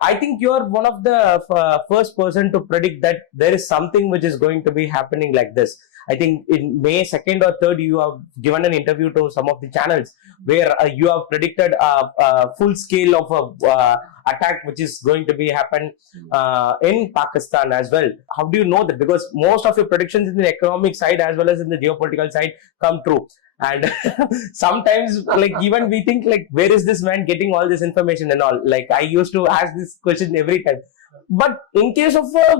I think you are one of the first person to predict that there is something which is going to be happening like this. I think in May 2nd or 3rd, you have given an interview to some of the channels where you have predicted a full scale of a attack which is going to be happen in Pakistan as well. How do you know that? Because most of your predictions in the economic side as well as in the geopolitical side come true. And sometimes, like, even we think, like, where is this man getting all this information and all? Like, I used to ask this question every time. But in case of a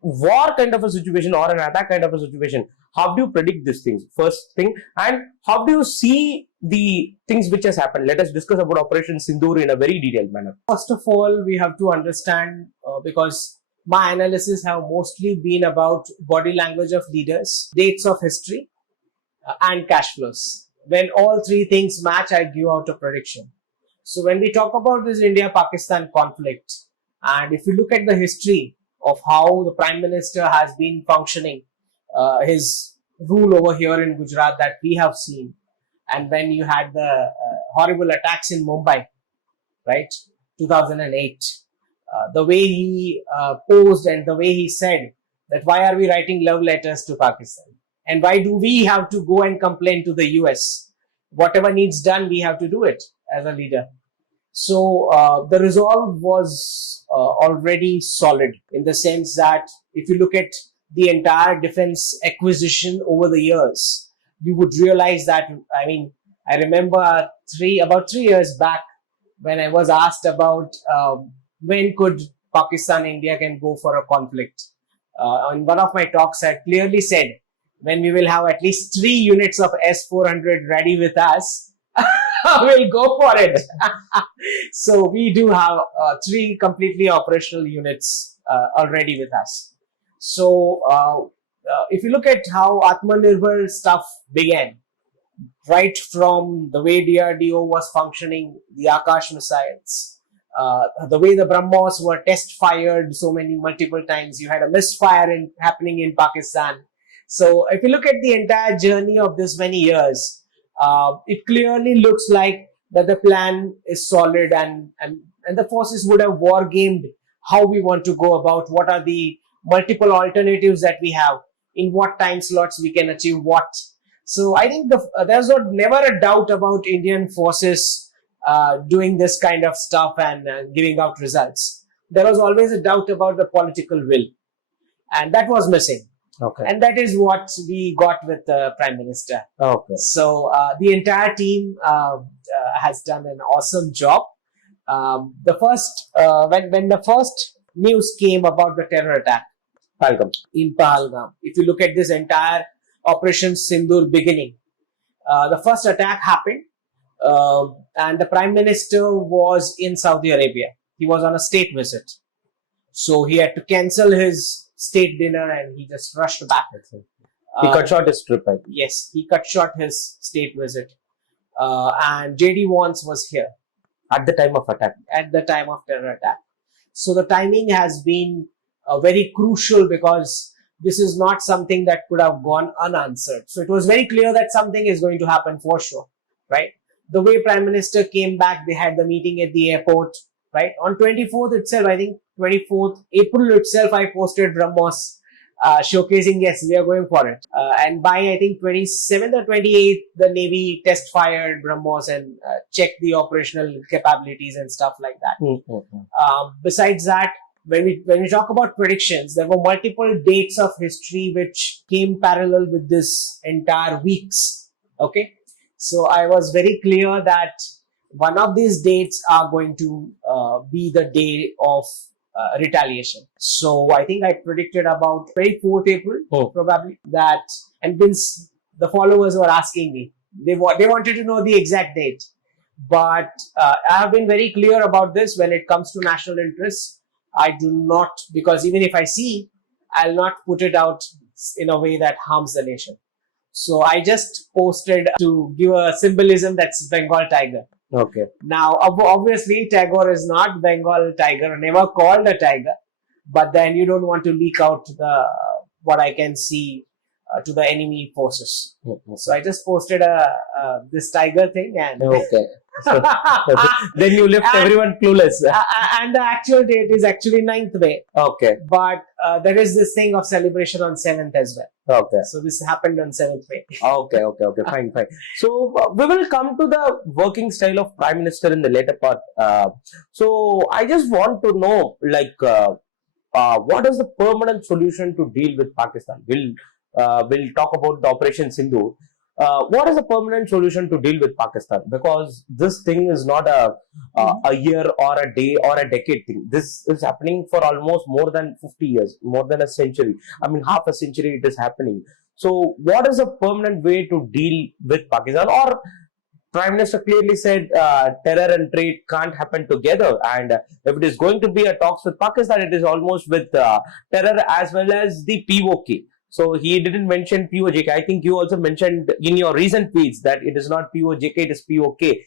war kind of a situation or an attack kind of a situation, how do you predict these things? First thing, and how do you see the things which has happened? Let us discuss about Operation Sindoor in a very detailed manner. First of all, we have to understand, because my analysis have mostly been about body language of leaders, dates of history, and cash flows. When all three things match, I give out a prediction. So when we talk about this India-Pakistan conflict, and if you look at the history of how the Prime Minister has been functioning, his rule over here in Gujarat that we have seen, and when you had the horrible attacks in Mumbai, right, 2008, the way he posed and the way he said that why are we writing love letters to Pakistan? And why do we have to go and complain to the US? Whatever needs done, we have to do it as a leader. So the resolve was already solid in the sense that if you look at the entire defense acquisition over the years, you would realize that, I mean, I remember about 3 years back when I was asked about when could Pakistan and India can go for a conflict. In one of my talks, I clearly said, when we will have at least 3 units of S-400 ready with us, we'll go for it. So we do have 3 completely operational units already with us. So if you look at how Atmanirbhar stuff began, right from the way DRDO was functioning, the Akash missiles, the way the BrahMos were test fired multiple times, you had a misfire happening in Pakistan. So if you look at the entire journey of this many years, it clearly looks like that the plan is solid and the forces would have war gamed how we want to go about, what are the multiple alternatives that we have, in what time slots we can achieve what. So I think there's never a doubt about Indian forces doing this kind of stuff and giving out results. There was always a doubt about the political will, and that was missing. Okay. And that is what we got with the Prime Minister. Okay. So the entire team has done an awesome job. When the first news came about the terror attack in Pahalgam, if you look at this entire Operation Sindoor beginning, the first attack happened and the Prime Minister was in Saudi Arabia. He was on a state visit. So he had to cancel his state dinner and he just rushed back. He cut short his trip, I think. Yes, he cut short his state visit. And JD Vance was here. At the time of attack. At the time of terror attack. So the timing has been very crucial because this is not something that could have gone unanswered. So it was very clear that something is going to happen for sure, right? The way Prime Minister came back, they had the meeting at the airport, right? On 24th itself, I think 24th April itself, I posted BrahMos showcasing, yes, we are going for it. And by, I think, 27th or 28th, the Navy test fired BrahMos and checked the operational capabilities and stuff like that. Mm-hmm. Besides that, when we talk about predictions, there were multiple dates of history which came parallel with this entire weeks. Okay. So I was very clear that one of these dates are going to be the day of retaliation. So I think I predicted about 24th April, probably that. And since the followers were asking me, they wanted to know the exact date. But I have been very clear about this when it comes to national interests. I do not, because even if I see, I'll not put it out in a way that harms the nation. So I just posted to give a symbolism that's Bengal tiger. Okay. Now, obviously, Tagore is not Bengal tiger, never called a tiger. But then you don't want to leak out what I can see to the enemy forces. So I just posted this tiger thing and okay. So, then you left everyone clueless. And the actual date is actually 9th May. Okay. But there is this thing of celebration on 7th as well. Okay. So this happened on 7th May. Okay. Fine. So we will come to the working style of Prime Minister in the later part. So I just want to know, like, what is the permanent solution to deal with Pakistan? We'll talk about the Operation Sindhu. What is a permanent solution to deal with Pakistan? Because this thing is not a year or a day or a decade thing. This is happening for almost more than 50 years, more than a century. I mean, half a century it is happening. So what is a permanent way to deal with Pakistan? Or Prime Minister clearly said terror and trade can't happen together. And if it is going to be a talks with Pakistan, it is almost with terror as well as the POK. So he didn't mention POJK. I think you also mentioned in your recent tweets that it is not POJK, it is POK.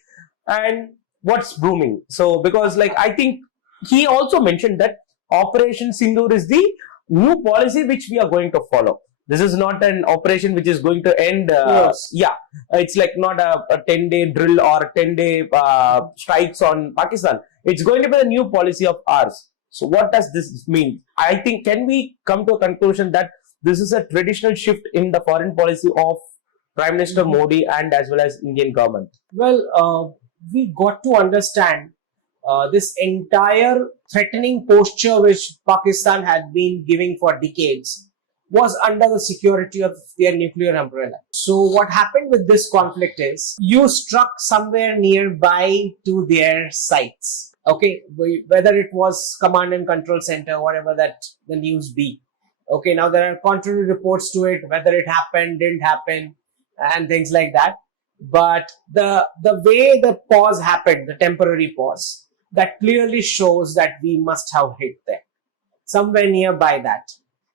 And what's blooming? So because like I think he also mentioned that Operation Sindoor is the new policy which we are going to follow. This is not an operation which is going to end. Yes. Yeah, it's like not a 10-day drill or 10-day strikes on Pakistan. It's going to be a new policy of ours. So what does this mean? I think can we come to a conclusion that this is a traditional shift in the foreign policy of Prime Minister Modi and as well as Indian government? Well, we got to understand this entire threatening posture which Pakistan had been giving for decades was under the security of their nuclear umbrella. So what happened with this conflict is you struck somewhere nearby to their sites. Okay, whether it was command and control center, whatever that the news be. Okay, now there are contrary reports to it, whether it happened, didn't happen, and things like that. But the way the pause happened, the temporary pause, that clearly shows that we must have hit there, somewhere nearby that.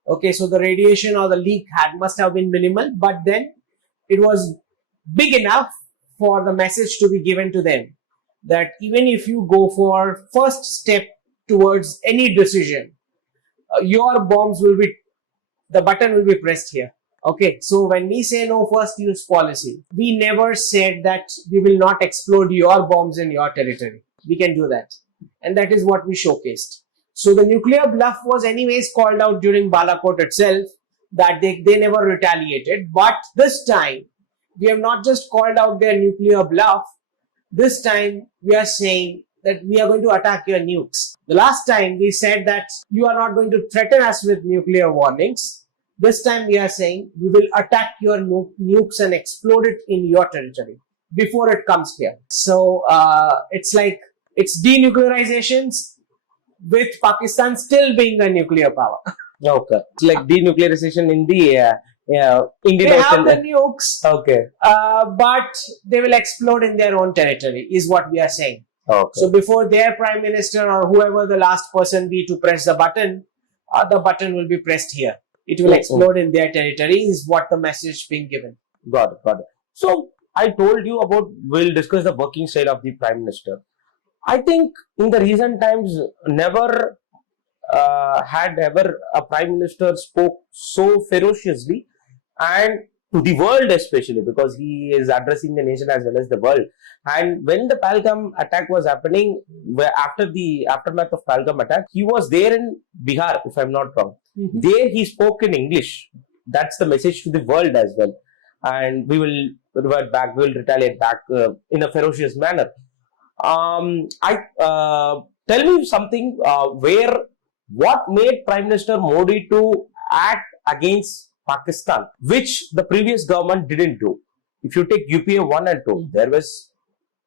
Okay, so the radiation or the leak must have been minimal, but then it was big enough for the message to be given to them that even if you go for first step towards any decision, your bombs will be, the button will be pressed here. Okay, so when we say no first use policy, we never said that we will not explode your bombs in your territory. We can do that. And that is what we showcased. So the nuclear bluff was anyways called out during Balakot itself, that they never retaliated. But this time, we have not just called out their nuclear bluff. This time, we are saying that we are going to attack your nukes. The last time we said that you are not going to threaten us with nuclear warnings. This time we are saying we will attack your nukes and explode it in your territory before it comes here. So it's like it's denuclearizations with Pakistan still being a nuclear power. Okay, it's like denuclearization in the Indian. They have the nukes, okay, but they will explode in their own territory, is what we are saying. Okay. So before their prime minister or whoever the last person be to press the button will be pressed here. It will explode in their territory, is what the message being given. Got it. So I told you about, we'll discuss the working style of the Prime Minister. I think in the recent times, never had ever a Prime Minister spoke so ferociously and to the world especially, because he is addressing the nation as well as the world. And when the Pahalgam attack was happening, after the aftermath of Pahalgam attack, he was there in Bihar, if I'm not wrong. Mm-hmm. There he spoke in English. That's the message to the world as well. And we will revert back, we will retaliate back in a ferocious manner. Tell me something what made Prime Minister Modi to act against Pakistan, which the previous government didn't do. If you take UPA 1 and 2, there was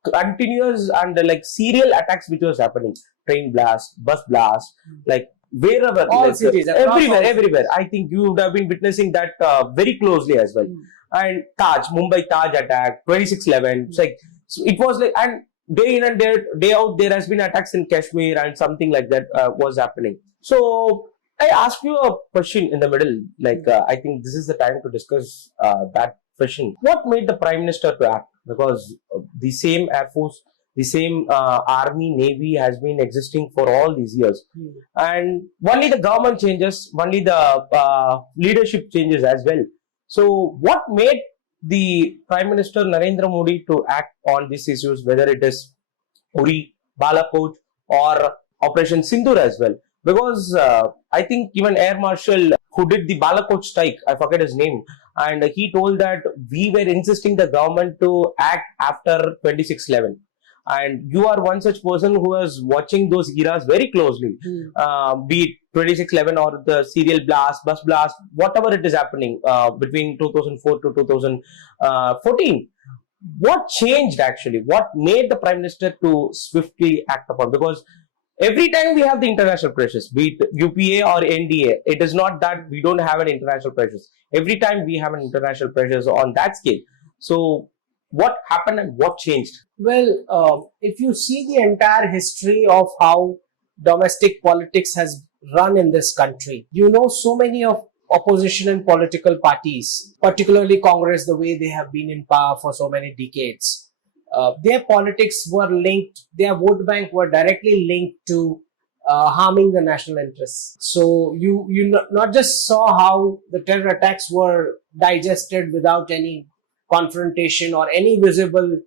continuous and like serial attacks which was happening. Train blast, bus blast, like wherever. All like, cities. Everywhere. I think you would have been witnessing that very closely as well. And Mumbai Taj attack, 26/11. It's like, so it was like, and day in and day out, there has been attacks in Kashmir and something like that was happening. So I ask you a question in the middle, like I think this is the time to discuss that question. What made the Prime Minister to act? Because the same Air Force, the same Army, Navy has been existing for all these years. And only the government changes, only the leadership changes as well. So what made the Prime Minister Narendra Modi to act on these issues, whether it is Uri, Balakot, or Operation Sindoor as well. Because I think even Air Marshal who did the Balakot strike, I forget his name, and he told that we were insisting the government to act after 26/11. And you are one such person who was watching those eras very closely, be it 26/11 or the serial blast, bus blast, whatever it is happening between 2004 to 2014. What changed actually? What made the Prime Minister to swiftly act upon? Because every time we have the international pressures, be it UPA or NDA, it is not that we don't have an international pressures. Every time we have an international pressures on that scale. So what happened and what changed? Well, if you see the entire history of how domestic politics has run in this country, you know so many of opposition and political parties, particularly Congress, the way they have been in power for so many decades, their politics were linked, their vote bank were directly linked to harming the national interests. So you not just saw how the terror attacks were digested without any confrontation or any visible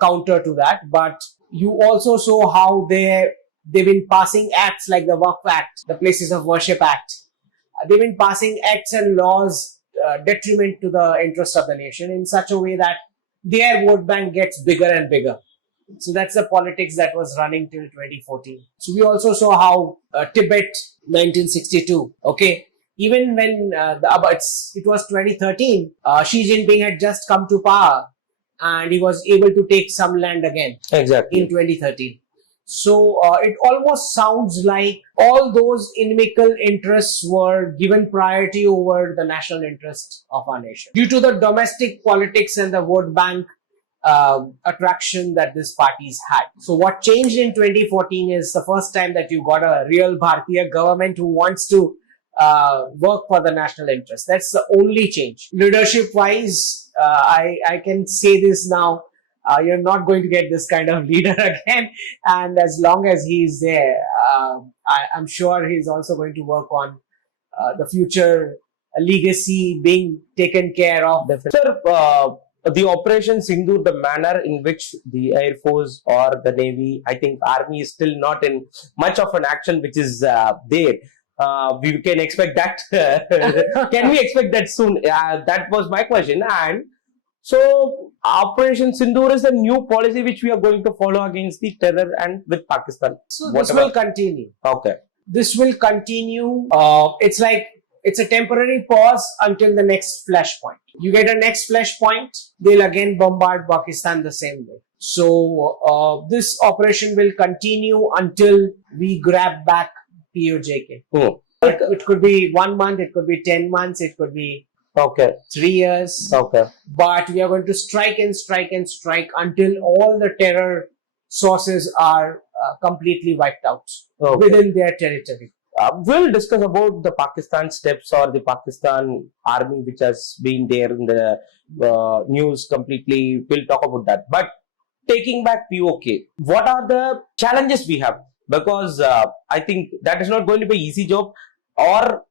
counter to that, but you also saw how they've been passing acts like the Waqf Act, the Places of Worship Act. They've been passing acts and laws detriment to the interest of the nation in such a way that their vote bank gets bigger and bigger. So that's the politics that was running till 2014. So we also saw how Tibet 1962, okay, even when it was 2013, Xi Jinping had just come to power and he was able to take some land again. Exactly. In 2013. So it almost sounds like all those inimical interests were given priority over the national interest of our nation due to the domestic politics and the vote bank attraction that these parties had. So what changed in 2014 is the first time that you got a real Bharatiya government who wants to work for the national interest. That's the only change. Leadership wise, I can say this now. You're not going to get this kind of leader again. And as long as he's there, I'm sure he's also going to work on the future legacy being taken care of. Sir, the Operation Sindhu, the manner in which the Air Force or the Navy, I think Army is still not in much of an action which is there. We can expect that. Can we expect that soon? That was my question. And so, Operation Sindoor is a new policy which we are going to follow against the terror and with Pakistan. So, this will continue. Okay. This will continue. It's like, it's a temporary pause until the next flashpoint. You get a next flashpoint, they'll again bombard Pakistan the same way. So, this operation will continue until we grab back POJK. Oh. It could be 1 month, it could be 10 months, it could be 3 years. Okay. But we are going to strike and strike and strike until all the terror sources are completely wiped out within their territory. We'll discuss about the Pakistan steps or the Pakistan army which has been there in the news completely. We'll talk about that. But taking back POK, what are the challenges we have? Because I think that is not going to be an easy job, or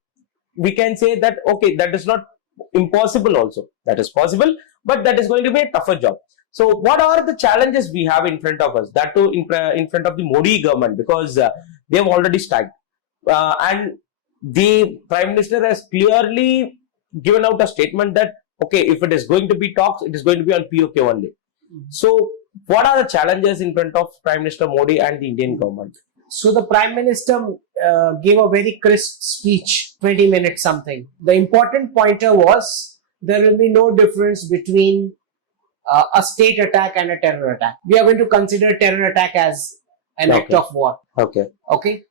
we can say that, okay, that is not impossible also. That is possible, but that is going to be a tougher job. So what are the challenges we have in front of us? That too in front of the Modi government, because they have already started. And the Prime Minister has clearly given out a statement that, okay, if it is going to be talks, it is going to be on POK only. So what are the challenges in front of Prime Minister Modi and the Indian government? So the Prime Minister gave a very crisp speech, 20 minutes something. The important pointer was there will be no difference between a state attack and a terror attack. We are going to consider terror attack as an act of war. Okay.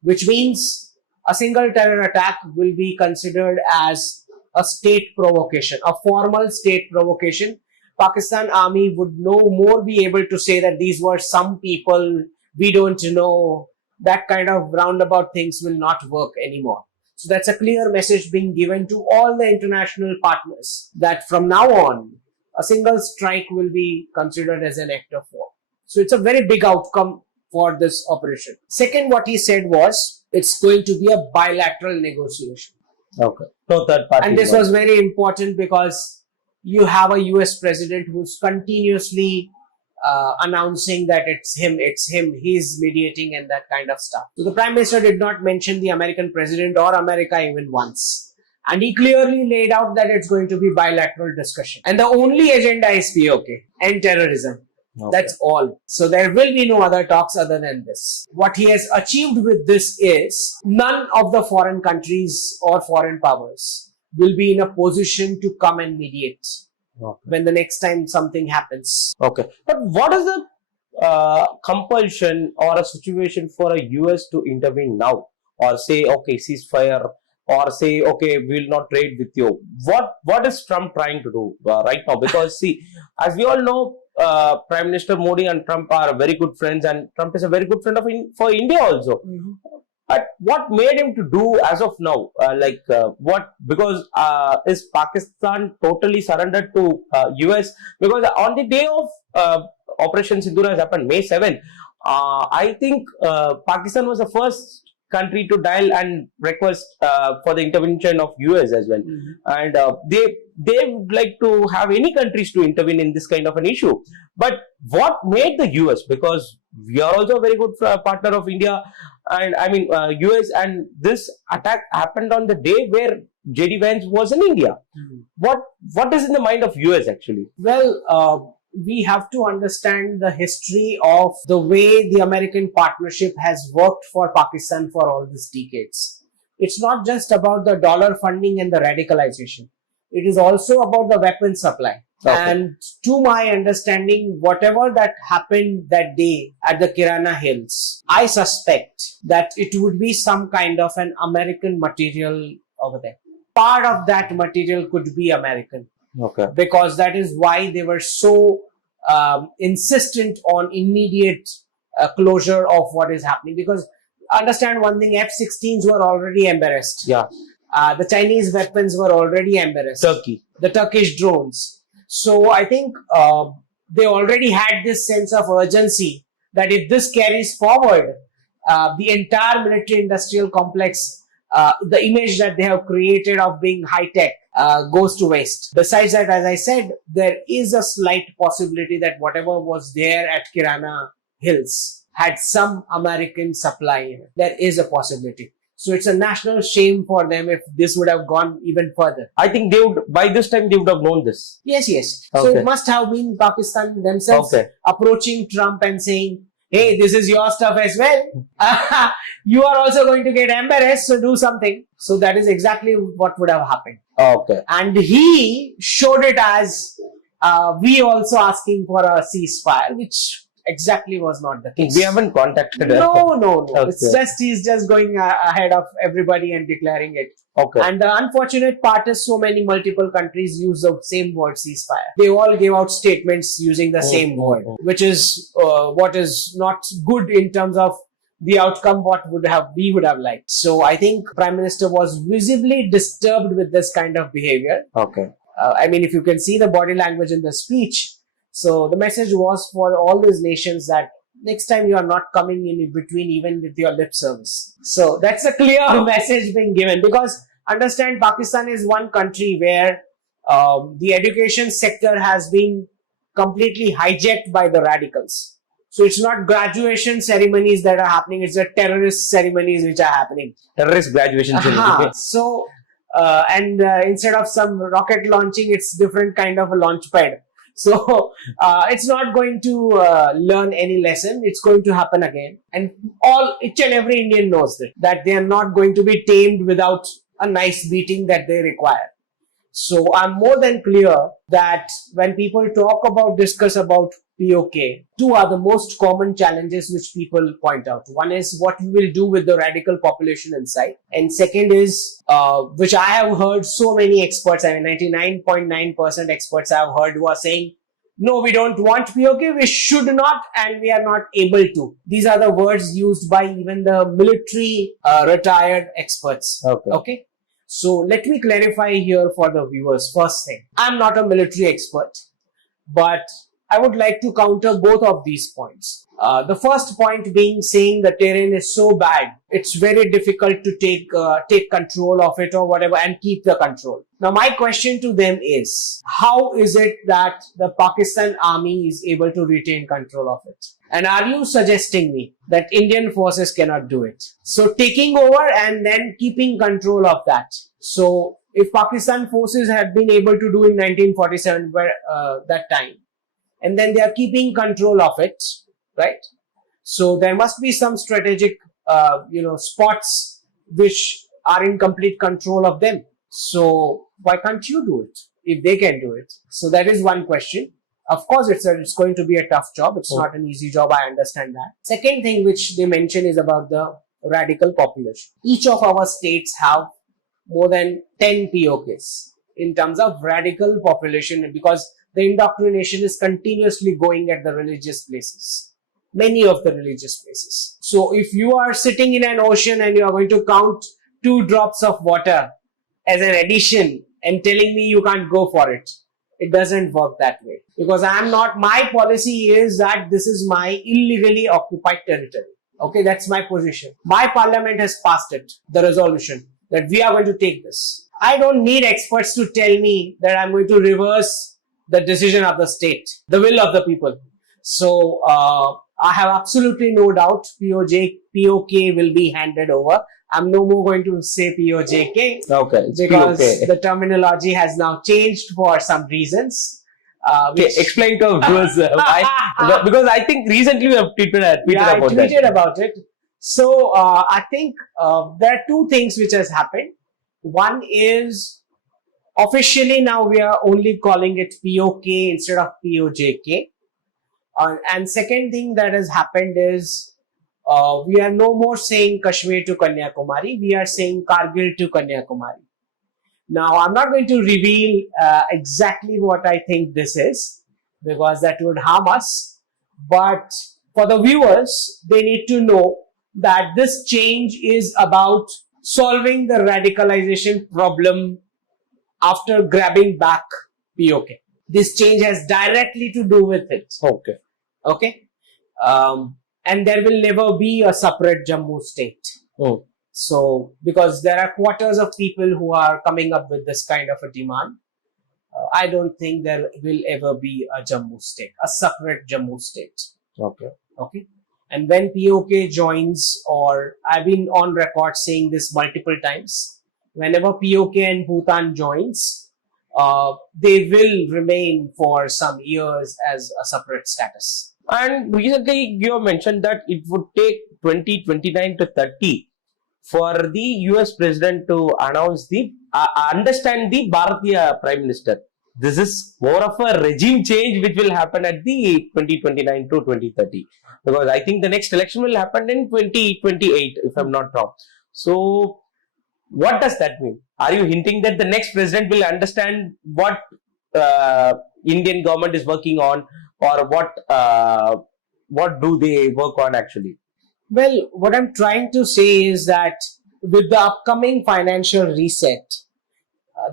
Which means a single terror attack will be considered as a state provocation, a formal state provocation. Pakistan army would no more be able to say that these were some people, we don't know. That kind of roundabout things will not work anymore. So that's a clear message being given to all the international partners that from now on, a single strike will be considered as an act of war. So it's a very big outcome for this operation. Second, what he said was, it's going to be a bilateral negotiation. Okay. So third party. And this was very important because you have a US president who's continuously announcing that it's him, he's mediating and that kind of stuff. So the Prime Minister did not mention the American president or America even once. And he clearly laid out that it's going to be bilateral discussion. And the only agenda is POK and terrorism. Okay. That's all. So there will be no other talks other than this. What he has achieved with this is none of the foreign countries or foreign powers will be in a position to come and mediate. Okay. When the next time something happens. Okay. But what is the compulsion or a situation for a US to intervene now? Or say, okay, ceasefire, or say, okay, we'll not trade with you. What is Trump trying to do right now? Because see, as we all know, Prime Minister Modi and Trump are very good friends, and Trump is a very good friend for India also. Mm-hmm. But what made him to do as of now? Because is Pakistan totally surrendered to US? Because on the day of Operation Sindoor has happened, May 7th, I think Pakistan was the first country to dial and request for the intervention of US as well. Mm-hmm. And they would like to have any countries to intervene in this kind of an issue. But what made the US? Because we are also a very good partner of India, and I mean US, and this attack happened on the day where JD Vance was in India. Mm-hmm. What is in the mind of US actually? Well, we have to understand the history of the way the American partnership has worked for Pakistan for all these decades. It's not just about the dollar funding and the radicalization. It is also about the weapon supply. Okay. And to my understanding, whatever that happened that day at the Kirana Hills, I suspect that it would be some kind of an American material over there. Part of that material could be American. Okay. Because that is why they were so insistent on immediate closure of what is happening. Because understand one thing, F-16s were already embarrassed. Yeah. The Chinese weapons were already embarrassed. The Turkish drones. So I think they already had this sense of urgency that if this carries forward, the entire military industrial complex, the image that they have created of being high-tech, goes to waste. Besides that, as I said, there is a slight possibility that whatever was there at Kirana Hills had some American supply in it. There is a possibility. So it's a national shame for them if this would have gone even further. I think they would, by this time, they would have known this. Yes. Okay. So it must have been Pakistan themselves approaching Trump and saying, hey, this is your stuff as well. You are also going to get embarrassed, so do something. So that is exactly what would have happened. Okay. And he showed it as we also asking for a ceasefire, which exactly was not the case. We haven't contacted her. No. Okay. He's just going ahead of everybody and declaring it. Okay. And the unfortunate part is so many multiple countries use the same word, ceasefire. They all gave out statements using the same word, which is what is not good in terms of the outcome we would have liked. So I think Prime Minister was visibly disturbed with this kind of behavior. Okay. I mean, if you can see the body language in the speech, so the message was for all these nations that next time you are not coming in between even with your lip service. So that's a clear message being given, because understand Pakistan is one country where the education sector has been completely hijacked by the radicals. So it's not graduation ceremonies that are happening, it's the terrorist ceremonies which are happening. Terrorist graduation ceremonies. So, instead of some rocket launching, it's different kind of a launch pad. So it's not going to learn any lesson. It's going to happen again. And each and every Indian knows that they are not going to be tamed without a nice beating that they require. So I'm more than clear that when people discuss about POK, two are the most common challenges which people point out. One is what we will do with the radical population inside. And second is, which I have heard so many experts, I mean 99.9% experts I have heard who are saying, no, we don't want POK, we should not, and we are not able to. These are the words used by even the military retired experts. Okay. So let me clarify here for the viewers. First thing, I'm not a military expert, but I would like to counter both of these points. The first point being saying the terrain is so bad, it's very difficult to take control of it or whatever and keep the control. Now my question to them is, how is it that the Pakistan army is able to retain control of it? And are you suggesting me that Indian forces cannot do it? So taking over and then keeping control of that. So if Pakistan forces had been able to do in 1947 that time, and then they are keeping control of it, right? So there must be some strategic, spots which are in complete control of them. So why can't you do it if they can do it? So that is one question. Of course, it's going to be a tough job. It's not an easy job. I understand that. Second thing which they mention is about the radical population. Each of our states have more than 10 POKs in terms of radical population, because the indoctrination is continuously going at the religious places, many of the religious places. So if you are sitting in an ocean and you are going to count 2 drops of water as an addition and telling me you can't go for it, it doesn't work that way. Because my policy is that this is my illegally occupied territory. Okay, that's my position. My parliament has passed it, the resolution, that we are going to take this. I don't need experts to tell me that I'm going to reverse the decision of the state, the will of the people. So I have absolutely no doubt POK will be handed over. I'm no more going to say POJK, because POK. the terminology has now changed for some reasons. Explain to viewers why. Because I think recently we have tweeted about it. So I think there are 2 things which has happened. One is, officially now we are only calling it POK instead of POJK. And second thing that has happened is, we are no more saying Kashmir to Kanyakumari, we are saying Kargil to Kanyakumari. Now, I'm not going to reveal exactly what I think this is, because that would harm us. But for the viewers, they need to know that this change is about solving the radicalization problem after grabbing back POK. This change has directly to do with it. Okay. And there will never be a separate Jammu state. So, because there are quarters of people who are coming up with this kind of a demand, I don't think there will ever be a Jammu state, a separate Jammu state. Okay. And when POK joins, or I've been on record saying this multiple times, whenever POK and Bhutan joins, they will remain for some years as a separate status. And recently you mentioned that it would take 2029 to 30 for the US president to announce understand the Bharatiya Prime Minister. This is more of a regime change which will happen at the 2029 to 2030. Because I think the next election will happen in 2028, if I'm not wrong. So, what does that mean? Are you hinting that the next president will understand what Indian government is working on, or what do they work on actually? Well, what I'm trying to say is that with the upcoming financial reset,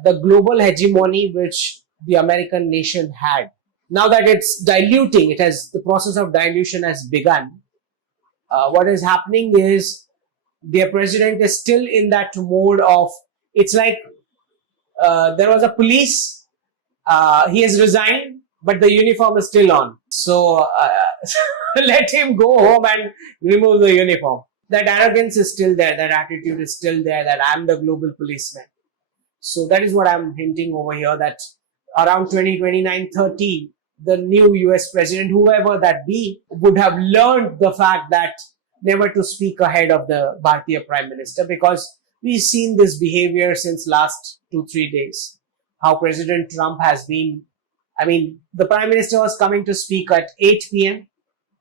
the global hegemony which the American nation had, now that it's diluting, the process of dilution has begun. What is happening is their president is still in that mode of, it's like there was a police, he has resigned, but the uniform is still on. So let him go home and remove the uniform. That arrogance is still there, that attitude is still there, that I'm the global policeman. So that is what I'm hinting over here, that around 2029-30, the new US president, whoever that be, would have learned the fact that never to speak ahead of the Bharatiya Prime Minister, because we've seen this behavior since last 2-3 days. How President Trump has been, the Prime Minister was coming to speak at 8 p.m.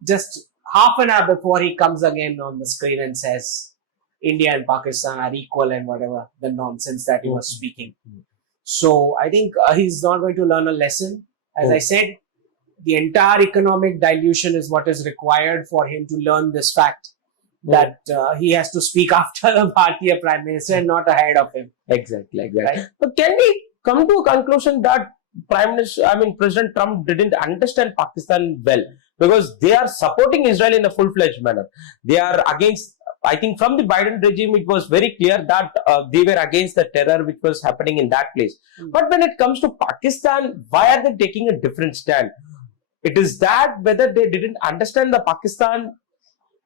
Just half an hour before he comes again on the screen and says India and Pakistan are equal and whatever the nonsense that he was speaking. So I think he's not going to learn a lesson. As I said, the entire economic dilution is what is required for him to learn this fact that he has to speak after the Bharatiya Prime Minister and not ahead of him. Exactly. Right? But can we come to a conclusion that President Trump didn't understand Pakistan well, because they are supporting Israel in a full-fledged manner. They are against, I think from the Biden regime, it was very clear that they were against the terror which was happening in that place. But when it comes to Pakistan, why are they taking a different stand? It is that whether they didn't understand the Pakistan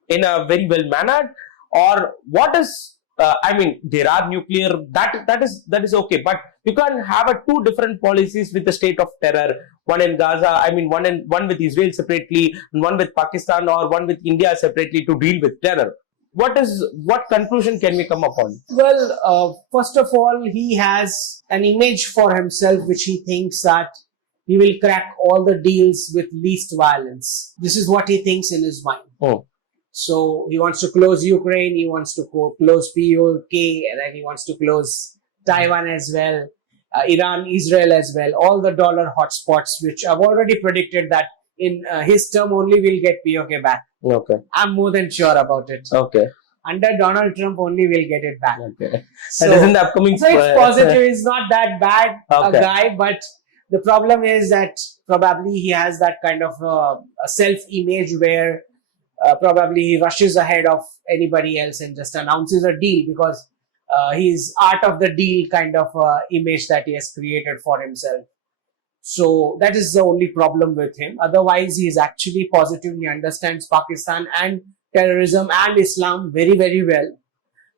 in a very well mannered, or what is there are nuclear, that is okay, but you can't have two different policies with the state of terror, one in Gaza, one with Israel separately, and one with Pakistan, or one with India separately to deal with terror. What conclusion can we come upon? Well, first of all, he has an image for himself which he thinks that he will crack all the deals with least violence. This is what he thinks in his mind. Oh. So he wants to close Ukraine, he wants to close POK, and then he wants to close Taiwan as well, Iran, Israel as well, all the dollar hotspots, which I've already predicted that in his term only we'll get POK back. Okay. I'm more than sure about it. Okay. Under Donald Trump only we'll get it back. Okay. So, that is in the upcoming. So it's positive, he's not that bad a guy, but the problem is that probably he has that kind of a self-image where probably he rushes ahead of anybody else and just announces a deal, because he's art of the deal kind of image that he has created for himself. So that is the only problem with him. Otherwise, he is actually positive. He understands Pakistan and terrorism and Islam very, very well.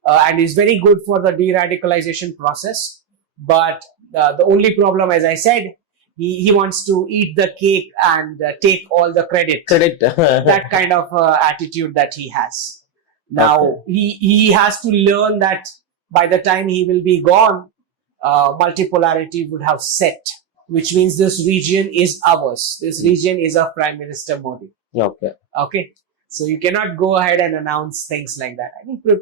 And is very good for the de-radicalization process. But the only problem, as I said, he wants to eat the cake and take all the credit. That kind of attitude that he has. Now, he has to learn that by the time he will be gone, multipolarity would have set, which means this region is ours. This region is of Prime Minister Modi. Okay. So you cannot go ahead and announce things like that.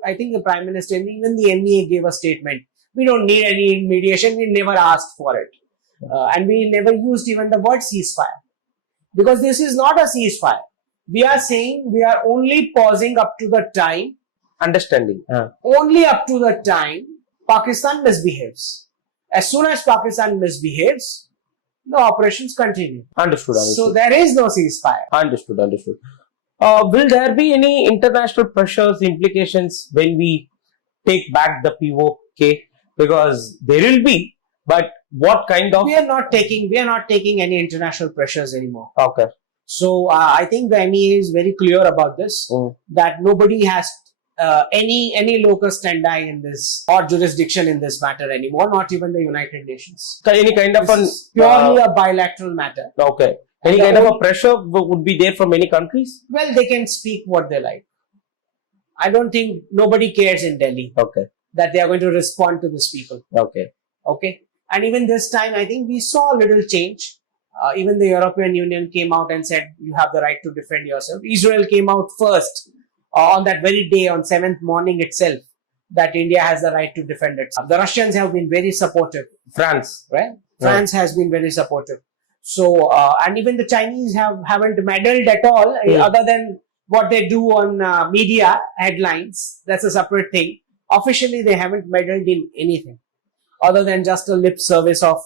I think the Prime Minister, even the MEA gave a statement. We don't need any mediation. We never asked for it. And we never used even the word ceasefire, because this is not a ceasefire. We are saying we are only pausing up to the time, understanding, only up to the time Pakistan misbehaves. As soon as Pakistan misbehaves, the operations continue. Understood. So there is no ceasefire. Understood. Will there be any international pressures, implications when we take back the POK? Because there will be, but what kind of? We are not taking any international pressures anymore. Okay. So I think the MEA is very clear about this, that nobody has any locus standi in this or jurisdiction in this matter anymore, not even the United Nations. Any kind of purely a bilateral matter. Okay. Any kind of a pressure would be there from many countries? Well, they can speak what they like. I don't think nobody cares in Delhi. Okay. That they are going to respond to these people. Okay. And even this time, I think we saw a little change. Even the European Union came out and said, you have the right to defend yourself. Israel came out first on that very day, on 7th morning itself, that India has the right to defend itself. The Russians have been very supportive. France, right? France has been very supportive. So, and even the Chinese haven't meddled at all, other than what they do on media headlines. That's a separate thing. Officially, they haven't meddled in anything other than just a lip service of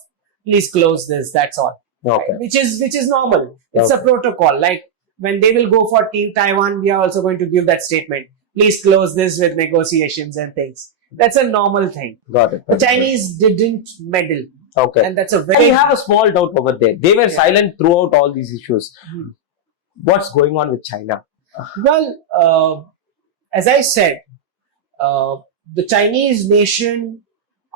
please close this. That's all. Okay. Right? Which is normal. It's a protocol. Like when they will go for Taiwan, we are also going to give that statement. Please close this with negotiations and things. That's a normal thing. Got it. The Chinese didn't meddle. Okay. And that's a very... I have a small doubt over there. They were silent throughout all these issues. What's going on with China? Well, as I said, the Chinese nation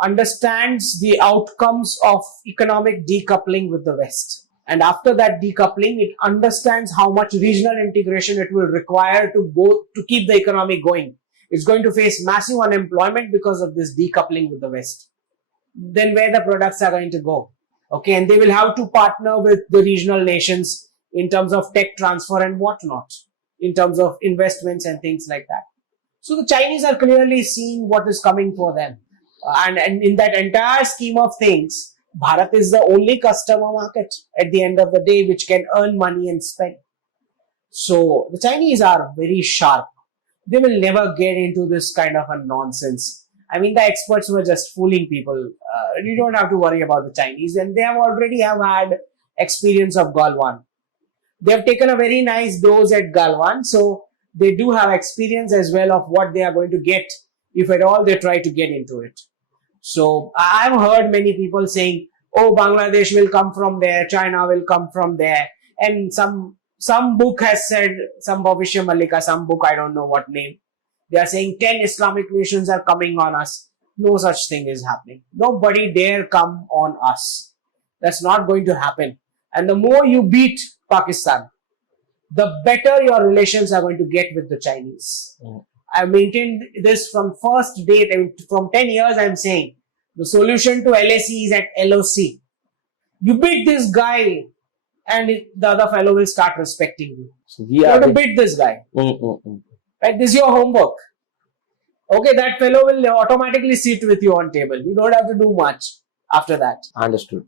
understands the outcomes of economic decoupling with the West. And after that decoupling, it understands how much regional integration it will require to keep the economy going. It's going to face massive unemployment because of this decoupling with the West. Then where the products are going to go? Okay, and they will have to partner with the regional nations in terms of tech transfer and whatnot, in terms of investments and things like that. So the Chinese are clearly seeing what is coming for them. And in that entire scheme of things, Bharat is the only customer market at the end of the day which can earn money and spend. So the Chinese are very sharp. They will never get into this kind of a nonsense. I mean, the experts were just fooling people You don't have to worry about the Chinese, and they have already had experience of Galwan. They have taken a very nice dose at Galwan, so they do have experience as well of what they are going to get if at all they try to get into it. So I've heard many people saying, "Oh, Bangladesh will come from there, China will come from there," and some book has said, some Bhavishya Mallika, some book, I don't know what name. They are saying 10 Islamic nations are coming on us. No such thing is happening. Nobody dare come on us. That's not going to happen. And the more you beat Pakistan, the better your relations are going to get with the Chinese. I've maintained this from first date, from 10 years I'm saying, the solution to LAC is at LOC. You beat this guy and the other fellow will start respecting you. So you have to beat this guy. Right? This is your homework. Okay, that fellow will automatically sit with you on table. You don't have to do much after that. Understood.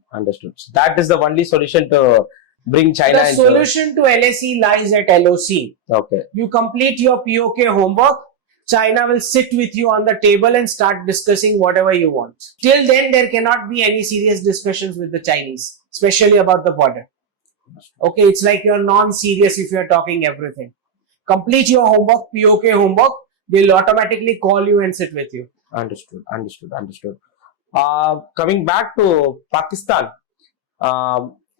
So that is the only solution to bring China into... The solution to LAC lies at LOC. Okay. You complete your POK homework. China will sit with you on the table and start discussing whatever you want. Till then, there cannot be any serious discussions with the Chinese, especially about the border. Okay, it's like you're non-serious if you're talking everything. Complete your homework, POK homework. They'll automatically call you and sit with you. Understood. Coming back to Pakistan,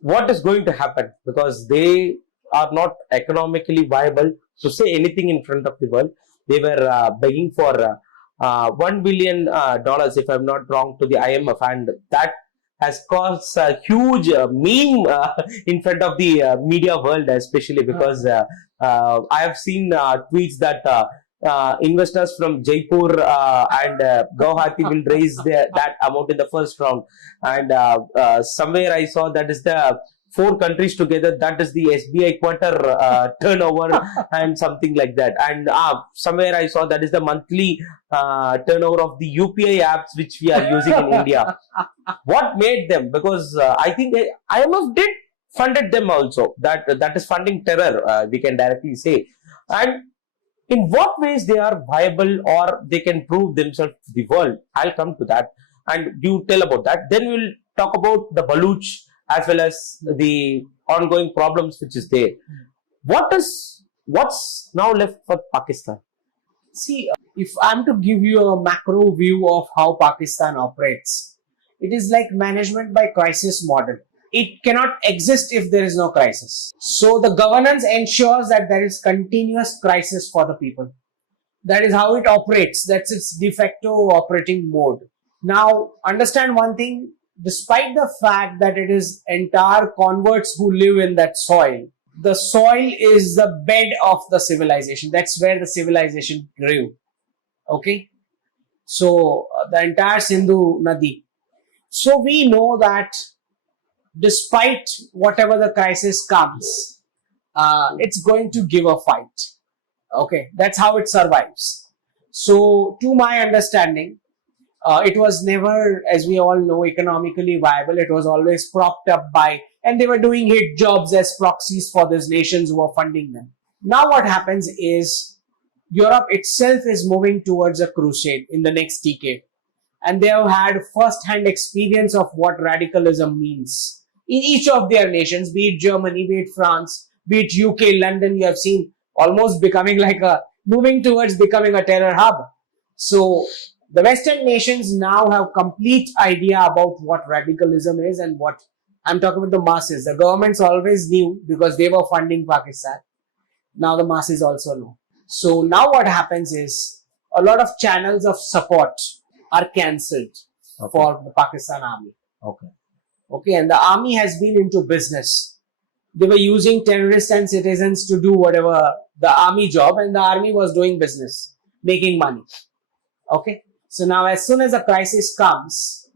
what is going to happen? Because they are not economically viable to say anything in front of the world. They were begging for $1 billion, if I'm not wrong, to the IMF, and that has caused a huge meme in front of the media world, especially because I have seen tweets that investors from Jaipur and Guwahati will raise that amount in the first round, and somewhere I saw that is the 4 countries together, that is the SBI quarter turnover and something like that, and somewhere I saw that is the monthly turnover of the UPI apps which we are using in India. What made them? Because I think IMF did funded them also. That is funding terror, we can directly say. And in what ways they are viable or they can prove themselves to the world? I'll come to that and you tell about that. Then we'll talk about the Baluch as well as the ongoing problems which is there. What's now left for Pakistan? See, if I'm to give you a macro view of how Pakistan operates, it is like management by crisis model. It cannot exist if there is no crisis. So the governance ensures that there is continuous crisis for the people. That is how it operates. That's its de facto operating mode. Now, understand one thing. Despite the fact that it is entire converts who live in that soil, the soil is the bed of the civilization. That's where the civilization grew. Okay? So, the entire Sindhu Nadi. So, we know that despite whatever the crisis comes, it's going to give a fight. Okay? That's how it survives. So, to my understanding, it was never, as we all know, economically viable. It was always propped up by, and they were doing hit jobs as proxies for these nations who were funding them. Now what happens is, Europe itself is moving towards a crusade in the next decade. And they have had first-hand experience of what radicalism means. In each of their nations, be it Germany, be it France, be it UK, London, you have seen almost becoming moving towards becoming a terror hub. So, the Western nations now have complete idea about what radicalism is and what, I'm talking about the masses. The governments always knew because they were funding Pakistan. Now the masses also know. So now what happens is a lot of channels of support are cancelled for the Pakistan army. Okay, and the army has been into business. They were using terrorists and citizens to do whatever the army job, and the army was doing business, making money. Okay. So now as soon as a crisis comes,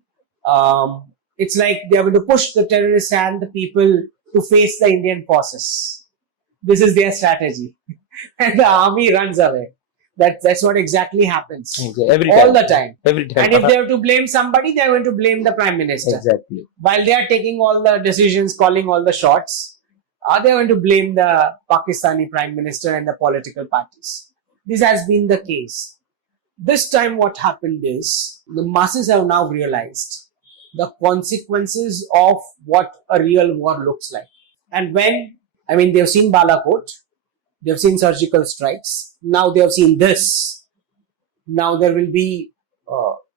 it's like they are going to push the terrorists and the people to face the Indian forces. This is their strategy. And the army runs away. That's what exactly happens. All the time. Every time. And if they have to blame somebody, they are going to blame the Prime Minister. Exactly. While they are taking all the decisions, calling all the shots, they are going to blame the Pakistani Prime Minister and the political parties. This has been the case. This time what happened is, the masses have now realized the consequences of what a real war looks like. And when, I mean, they've seen Balakot, they've seen surgical strikes, now they've seen this. Now there will be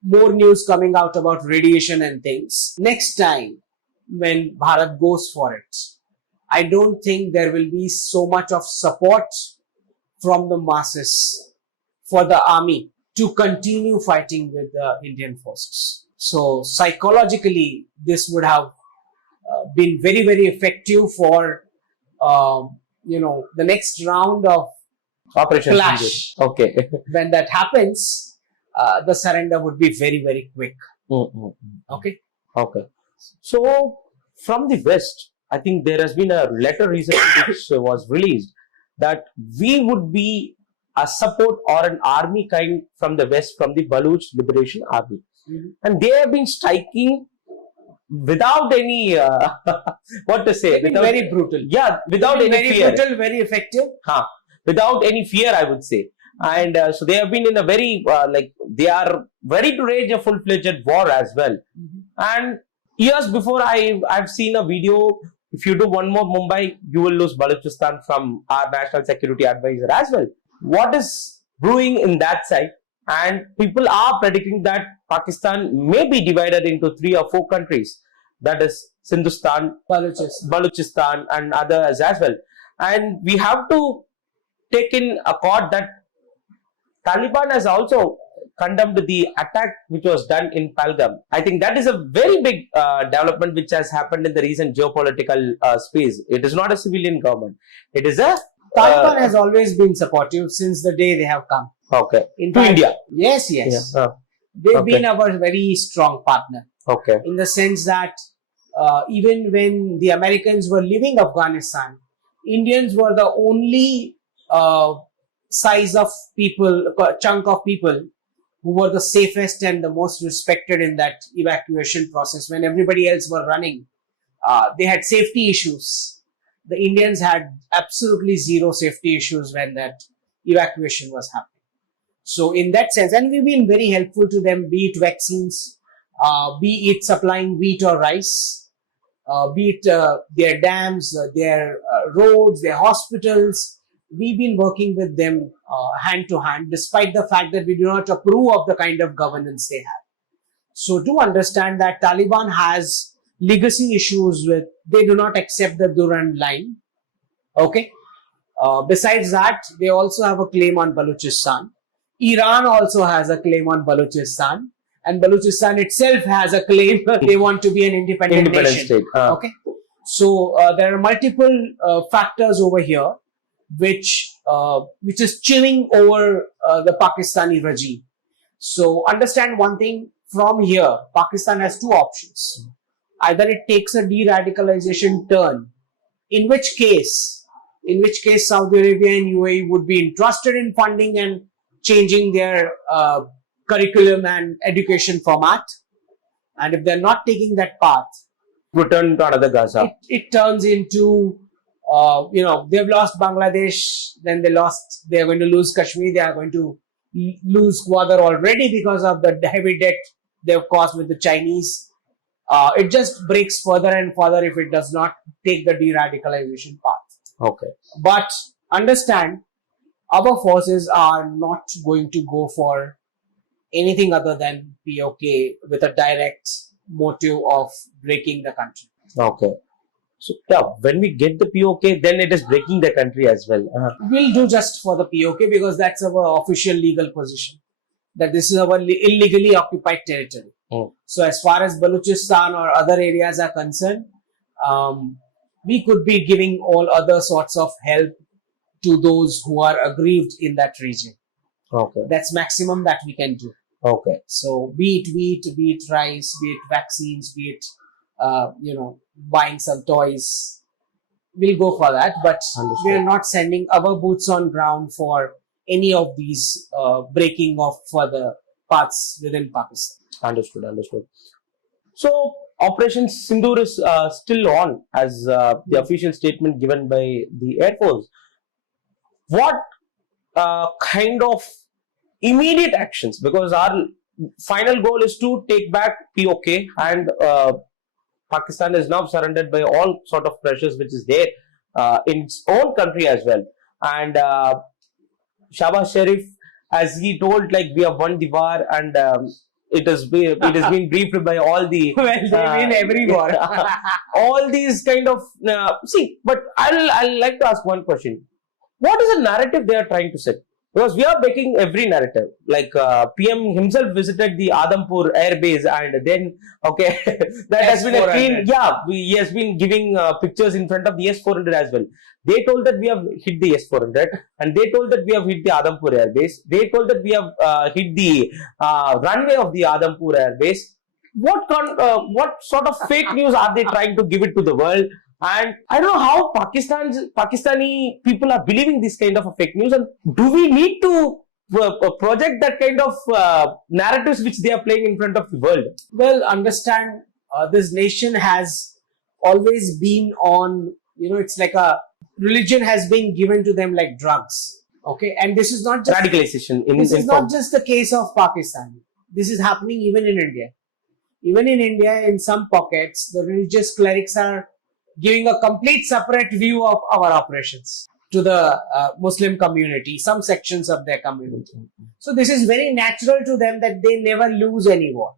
more news coming out about radiation and things. Next time, when Bharat goes for it, I don't think there will be so much of support from the masses for the army to continue fighting with the Indian forces. So psychologically, this would have been very, very effective for, the next round of Operation clash. Sindhu. Okay. When that happens, the surrender would be very, very quick. Okay. Okay. So from the West, I think there has been a letter recently which was released that we would be a support or an army kind from the West, from the Baluch Liberation Army. And they have been striking without any, what to say? Without, very brutal. Yeah, without any very fear. Brutal, very effective. Without any fear, I would say. And so they have been in a very, they are ready to wage a full-fledged war as well. And years before, I've seen a video, if you do one more Mumbai, you will lose Baluchistan from our national security advisor as well. What is brewing in that side? And people are predicting that Pakistan may be divided into 3 or 4 countries. That is Hindustan, Baluchistan and others as well. And we have to take in account that Taliban has also condemned the attack which was done in Pahalgam. I think that is a very big development which has happened in the recent geopolitical space. It is not a civilian government. It is a... Taliban has always been supportive since the day they have come. Okay. In to India. Yes. Yeah. They've been our very strong partner. Okay. In the sense that even when the Americans were leaving Afghanistan, Indians were the only size of people, chunk of people who were the safest and the most respected in that evacuation process. When everybody else were running, they had safety issues. The Indians had absolutely zero safety issues when that evacuation was happening. So in that sense, and we've been very helpful to them, be it vaccines, be it supplying wheat or rice, be it their dams, their roads, their hospitals. We've been working with them hand to hand, despite the fact that we do not approve of the kind of governance they have. So to understand that Taliban has legacy issues with, they do not accept the Durand line. Okay. Besides that, they also have a claim on Baluchistan. Iran also has a claim on Baluchistan, and Baluchistan itself has a claim they want to be an independent nation. State. Okay. So there are multiple factors over here which is chilling over the Pakistani regime. So understand one thing from here, Pakistan has 2 options. Either it takes a de-radicalization turn, in which case Saudi Arabia and UAE would be interested in funding and changing their curriculum and education format. And if they're not taking that path, return to another Gaza. It turns into, they've lost Bangladesh, then they're going to lose Kashmir, they are going to lose Gwadar already because of the heavy debt they've caused with the Chinese. It just breaks further and further if it does not take the de-radicalization path. Okay. But understand, our forces are not going to go for anything other than POK with a direct motive of breaking the country. Okay. So, yeah, when we get the POK, then it is breaking the country as well. We'll do just for the POK because that's our official legal position. That this is our illegally occupied territory. So, as far as Baluchistan or other areas are concerned, we could be giving all other sorts of help to those who are aggrieved in that region. Okay. That's maximum that we can do. Okay. So be it wheat, be it rice, be it vaccines, be it, buying some toys. We'll go for that, but we are not sending our boots on ground for any of these breaking of further paths within Pakistan. Understood. So Operation Sindoor is still on as the official statement given by the Air Force. What kind of immediate actions, because our final goal is to take back POK, and Pakistan is now surrounded by all sort of pressures which is there in its own country as well. And Shahbaz Sharif, as he told, like, we have won the war, and it has been briefed by all the Well, they win every war. all these kind of see. But I'll like to ask one question: what is the narrative they are trying to set? Because we are making every narrative. Like PM himself visited the Adampur air base, and then that has been a clean. Yeah, he has been giving pictures in front of the S-400 as well. They told that we have hit the S-400, and they told that we have hit the Adampur air base. They told that we have hit the runway of the Adampur air base. What sort of fake news are they trying to give it to the world? And I don't know how Pakistani people are believing this kind of a fake news. And do we need to project that kind of narratives which they are playing in front of the world? Well, understand, this nation has always been on, it's like a religion has been given to them like drugs. Okay. And this is not just radicalization. This is not just the case of Pakistan. This is happening even in India. Even in India, in some pockets, the religious clerics are giving a complete separate view of our operations to the Muslim community, some sections of their community. So this is very natural to them that they never lose any war.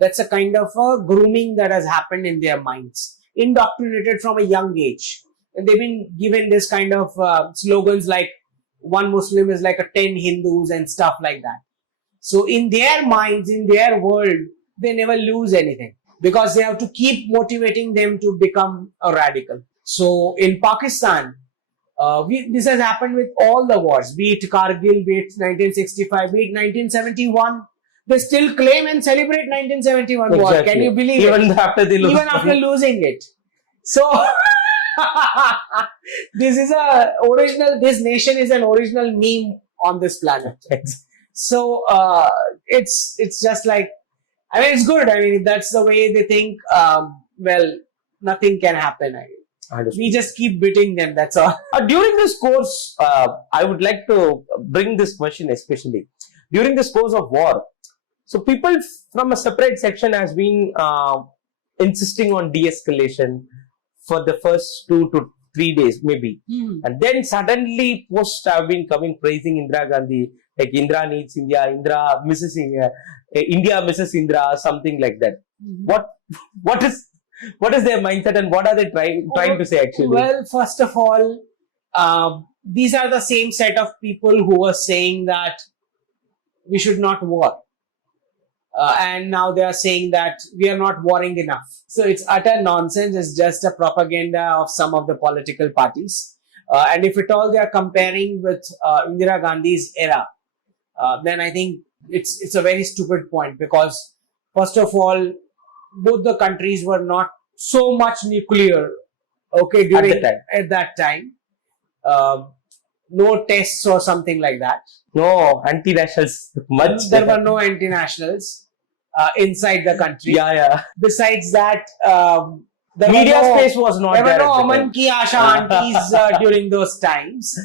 That's a kind of a grooming that has happened in their minds, indoctrinated from a young age. And they've been given this kind of slogans like one Muslim is like a 10 Hindus and stuff like that. So in their minds, in their world, they never lose anything, because they have to keep motivating them to become a radical. So in Pakistan, this has happened with all the wars, be it Kargil, be it 1965, be it 1971. They still claim and celebrate 1971 war. Can you believe even it? Even after losing it. So this nation is an original meme on this planet. So it's just like, I mean, it's good. I mean, if that's the way they think, nothing can happen. We just keep beating them, that's all. During this course, I would like to bring this question especially. During this course of war, so people from a separate section has been insisting on de-escalation for the first 2 to 3 days, maybe. And then suddenly posts have been coming praising Indira Gandhi, like Indira needs India, Indira misses India. India misses Indra, something like that. What is their mindset, and what are they trying to say actually? Well, first of all, these are the same set of people who were saying that we should not war. And now they are saying that we are not warring enough. So it's utter nonsense. It's just a propaganda of some of the political parties. And if at all they are comparing with Indira Gandhi's era, then I think it's a very stupid point, because first of all, both the countries were not so much nuclear, at that time. No tests or something like that. No anti-nationals much. There were no anti-nationals inside the country. Yeah. Besides that, media space was not there. There were no Aman ki Asha aunties during those times.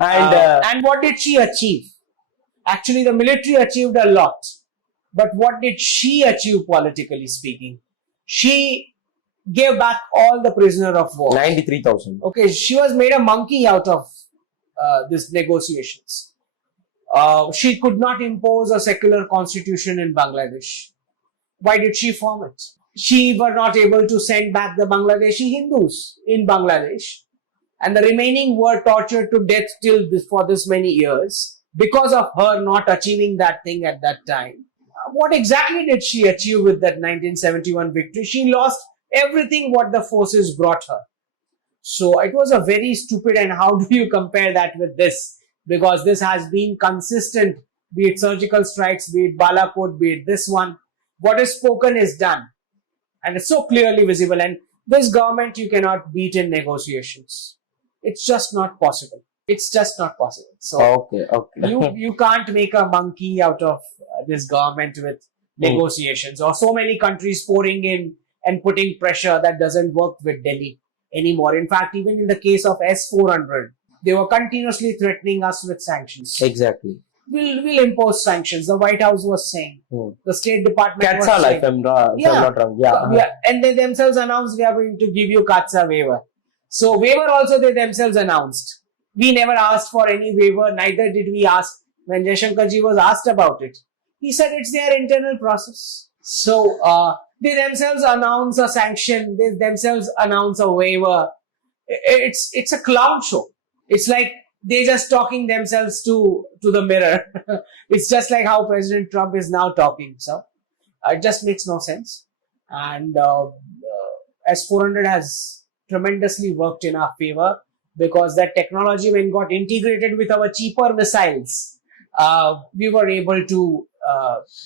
And what did she achieve? Actually, the military achieved a lot. But what did she achieve politically speaking? She gave back all the prisoner of war. 93,000. Okay, she was made a monkey out of these negotiations. She could not impose a secular constitution in Bangladesh. Why did she form it? She was not able to send back the Bangladeshi Hindus in Bangladesh. And the remaining were tortured to death for this many years, because of her not achieving that thing at that time. What exactly did she achieve with that 1971 victory? She lost everything what the forces brought her. So it was a very stupid, and how do you compare that with this? Because this has been consistent, be it surgical strikes, be it Balakot, be it this one. What is spoken is done. And it's so clearly visible. And this government you cannot beat in negotiations. It's just not possible. It's just not possible. So you can't make a monkey out of this government with negotiations, or so many countries pouring in and putting pressure. That doesn't work with Delhi anymore. In fact, even in the case of S-400, they were continuously threatening us with sanctions. Exactly. we'll impose sanctions. The White House was saying. The State Department was Katsa, saying. if I'm not wrong. Yeah. And they themselves announced we are going to give you Katsa waiver. So waiver also they themselves announced. We never asked for any waiver, neither did we ask. When Jaishankar ji was asked about it, he said it's their internal process. So they themselves announce a sanction, they themselves announce a waiver. It's a clown show. It's like they're just talking themselves to the mirror. It's just like how President Trump is now talking. So it just makes no sense. And S-400 has tremendously worked in our favor, because that technology, when got integrated with our cheaper missiles, we were able to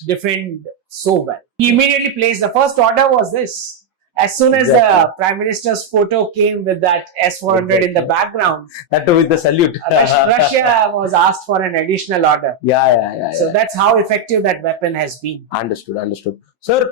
defend so well. He immediately placed, the first order was this. As soon as the Prime Minister's photo came with that S-400 in the background, that too with the salute. Russia was asked for an additional order. So that's how effective that weapon has been. Understood. Sir,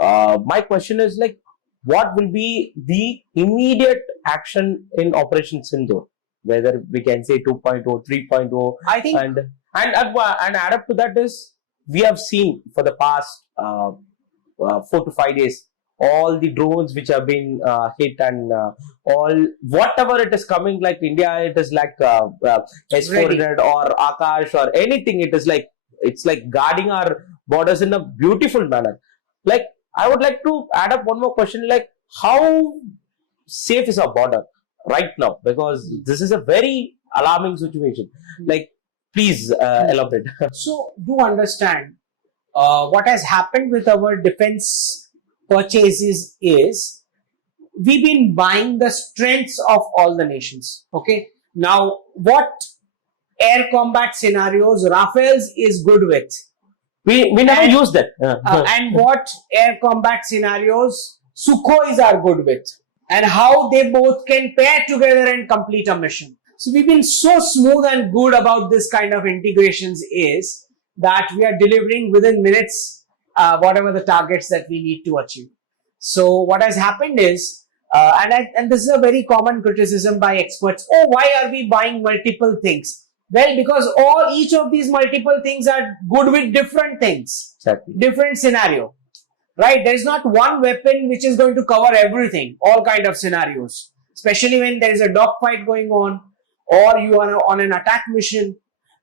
my question is like, what will be the immediate action in Operation Sindoor? Whether we can say 2.0, 3.0, I think, and add up to that is, we have seen for the past 4 to 5 days all the drones which have been hit, and all whatever it is coming, like India, it is like S-400 or Akash or anything. It is like, it's like guarding our borders in a beautiful manner. Like, I would like to add up one more question, like, how safe is our border right now? Because this is a very alarming situation. Like, please elaborate. So, do understand what has happened with our defense purchases is, we've been buying the strengths of all the nations. Okay. Now, what air combat scenarios Rafales is good with? We never use that. And what air combat scenarios Sukhois are good with, and how they both can pair together and complete a mission. So we've been so smooth and good about this kind of integrations is that we are delivering within minutes whatever the targets that we need to achieve. So what has happened is, and this is a very common criticism by experts, oh, why are we buying multiple things? Well, because each of these multiple things are good with different things, different scenario, right? There is not one weapon which is going to cover everything, all kind of scenarios, especially when there is a dogfight going on, or you are on an attack mission,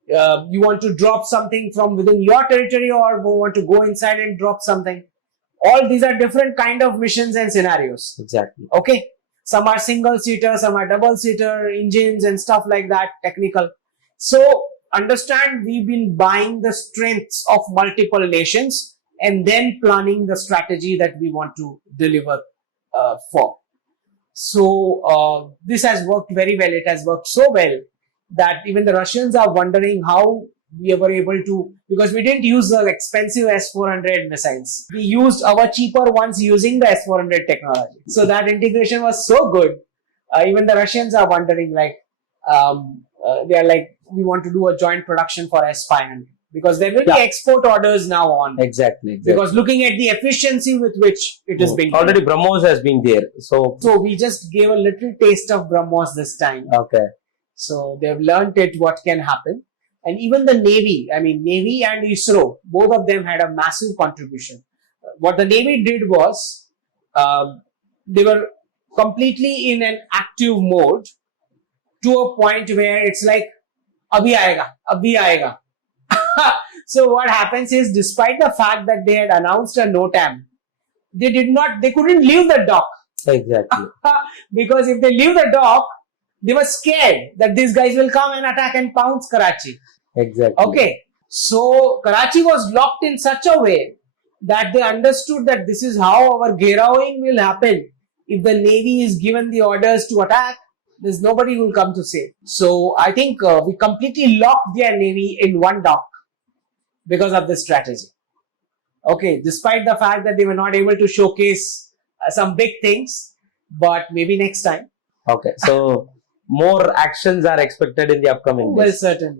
you want to drop something from within your territory, or you want to go inside and drop something. All these are different kind of missions and scenarios. Okay. Some are single-seater, some are double-seater, engines and stuff like that, technical. So, understand, we've been buying the strengths of multiple nations and then planning the strategy that we want to deliver for. So, this has worked very well. It has worked so well that even the Russians are wondering how we were able to, because we didn't use the expensive S-400 missiles. We used our cheaper ones using the S-400 technology. So, that integration was so good. Even the Russians are wondering, like, they are like, we want to do a joint production for S-500, because there will be export orders now on. Exactly. Because looking at the efficiency with which it is being already done. BrahMos has been there. So we just gave a little taste of BrahMos this time. Okay. So they've learned it, what can happen. And even the Navy, I mean, Navy and ISRO, both of them had a massive contribution. What the Navy did was, they were completely in an active mode to a point where it's like, abhi aayega. So what happens is, despite the fact that they had announced a NOTAM, they couldn't leave the dock. Exactly. Because if they leave the dock, they were scared that these guys will come and attack and pounce Karachi. Exactly. Okay. So Karachi was locked in such a way that they understood that this is how our gherawing will happen. If the Navy is given the orders to attack, there's nobody who will come to save. So I think we completely locked their Navy in one dock because of this strategy. Okay, despite the fact that they were not able to showcase some big things, but maybe next time. Okay, so more actions are expected in the upcoming days. Well, certainly.